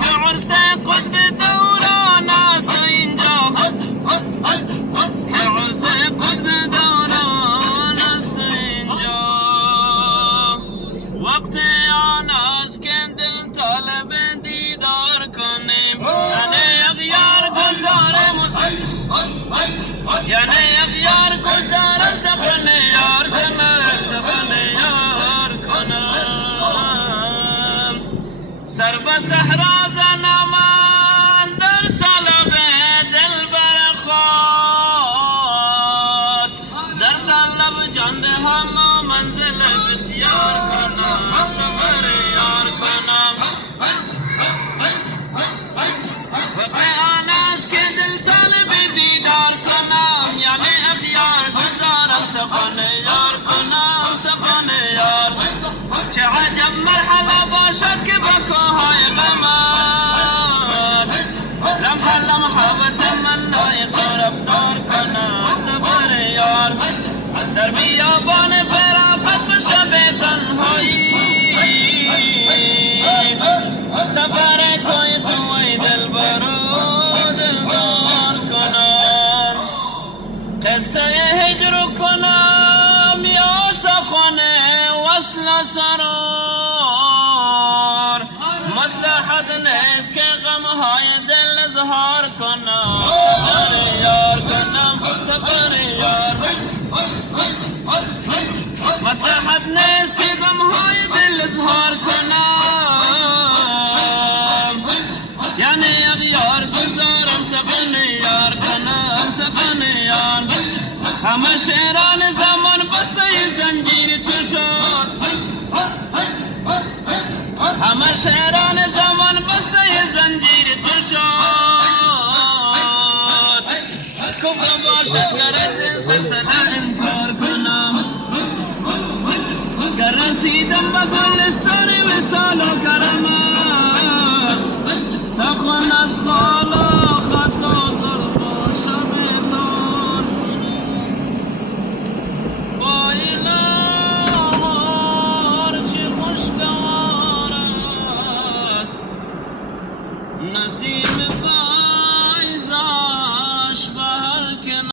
كعرس قطب دوران ناس اینجا، كعرس قطب دوران ناس اینجا. وقت آن است که دل طالب دیدار کنیم، یعنی اغیار گلزارم یعنی اغیار گلزارم سخن یار کنم، سخن یار کنم. سر به صحرا زنم در طلب دل برخواد، در طلب جان دهم و منزل بسیار کنم، سفر یار کنم. وقت آن است که دل طالب دیدار کنم، یعنی اغیار گزارم سخن یار کنم، سخن یار. چه عجب مرحله باشد که با کوههای غمت لمحه لمحه به تمنای تو رفتار کنم، سفر یار. در بیابان فراقت به شب تنهایی، سفر کوی تو ای دلبرو دلدار کنم. قصه هجر کنم یا سخن وصل سرور، مصلحت نیست که غمهای دل اظهار کنم، سفر یار کنم، سفر یار. مصلحت نیست که غمهای دل اظهار کنم، یعنی اغیار گزارم سخن یار کنم، سخن یار. همه شعران زمان بسته زنجیر تو شد، همه شعران زمان بسته زنجیر تو شد. کفر باشد گر از این سلسله انکار کنم، گر رسیدم به گلستان وصال و کرمت، سخن از خالا